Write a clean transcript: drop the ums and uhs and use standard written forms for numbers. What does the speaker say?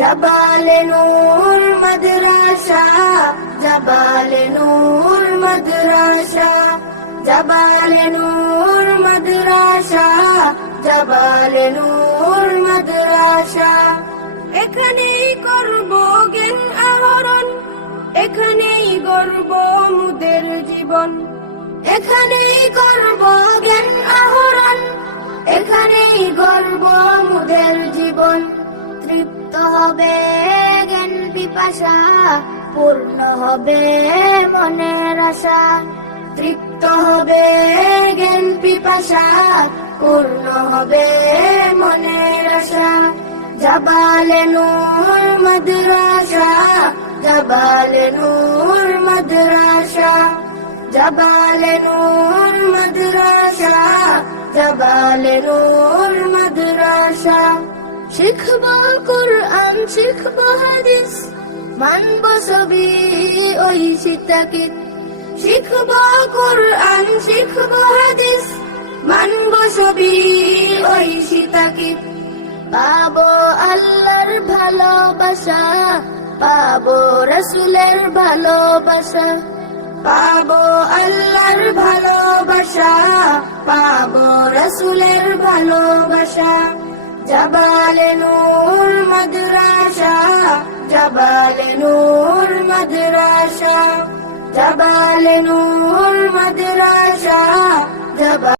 জাবালে নূর মাদ্রাসা, জাবালে নূর মাদ্রাসা, জাবালে নূর মাদ্রাসা, জাবালে নূর মাদ্রাসা। এখানেই করব জ্ঞান আহরণ, এখানেই গড়ব মুদের জীবন। এখানেই করব জ্ঞান আহরণ, এখানেই গড়ব মুদের জীবন। তৃপ্ত হবে জ্ঞান পিপাসা, পূর্ণ হবে মনের আশা। তৃপ্ত হবে জ্ঞান পিপাসা, পূর্ণ হবে মনের আশা। জাবালে নূর মাদ্রাসা, জাবালে নূর মাদ্রাসা, জাবালে নূর মাদ্রাসা, জাবালে নূর মাদ্রাসা। শিখব কুরআন, শিখব হাদিস, মানব সবই ওই শিতাকিত। শিখব কুরআন, শিখব হাদিস, মানব সবই ওই শিতাকিত। পাবো আল্লাহর ভালোবাসা, পাবো রাসূলের ভালোবাসা। পাবো আল্লাহর ভালোবাসা, পাবো রাসূলের ভালোবাসা। জাবালে নূর মাদ্রাসা, জাবালে নূর মাদ্রাসা, জাবালে নূর মাদ্রাসা, জাবালে